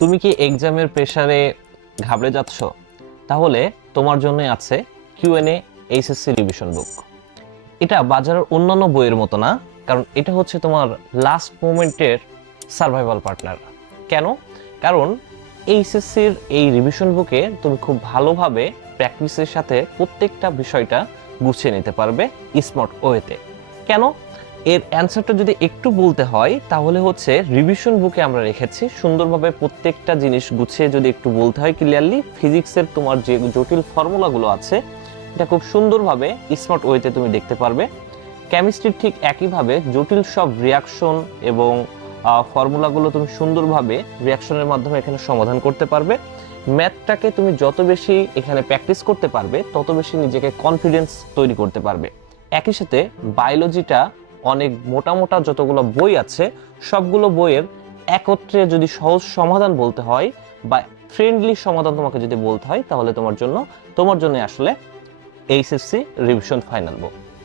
তুমি কি এক্সামের প্রেসারে ঘাবড়ে যাচ্ছ? তাহলে তোমার জন্য আছে কিউএনএ এইচএসসি রিভিশন বুক। এটা বাজারের অন্যান্য বইয়ের মতো না, কারণ এটা হচ্ছে তোমার লাস্ট মোমেন্টের সার্ভাইভাল পার্টনার। কেন? কারণ এইচএসসির এই রিভিশন বুকে তুমি খুব ভালোভাবে প্র্যাকটিসের সাথে প্রত্যেকটা বিষয়টা গুছিয়ে নিতে পারবে স্মার্ট ওয়েতে। কেন? এর অ্যান্সারটা যদি একটু বলতে হয় তাহলে হচ্ছে রিভিশন বুকে আমরা রেখেছি সুন্দরভাবে প্রত্যেকটা জিনিস গুছিয়ে। যদি একটু বলতে হয় ক্লিয়ারলি, ফিজিক্সের তোমার যে জটিল ফর্মুলাগুলো আছে এটা খুব সুন্দরভাবে স্মার্ট ওয়েতে তুমি দেখতে পারবে। কেমিস্ট্রির ঠিক একইভাবে জটিল সব রিয়াকশন এবং ফর্মুলাগুলো তুমি সুন্দরভাবে রিয়াকশনের মাধ্যমে এখানে সমাধান করতে পারবে। ম্যাথটাকে তুমি যত বেশি এখানে প্র্যাকটিস করতে পারবে তত বেশি নিজেকে কনফিডেন্স তৈরি করতে পারবে। একই সাথে বায়োলজিটা অনেক মোটা মোটা যতগুলো বই আছে সবগুলো বইয়ের একত্রে যদি সহজ সমাধান বলতে হয় বা ফ্রেন্ডলি সমাধান তোমাকে যদি বলতে হয় তাহলে তোমার জন্য আসলে এইচএসসি রিভিশন ফাইনাল বুক।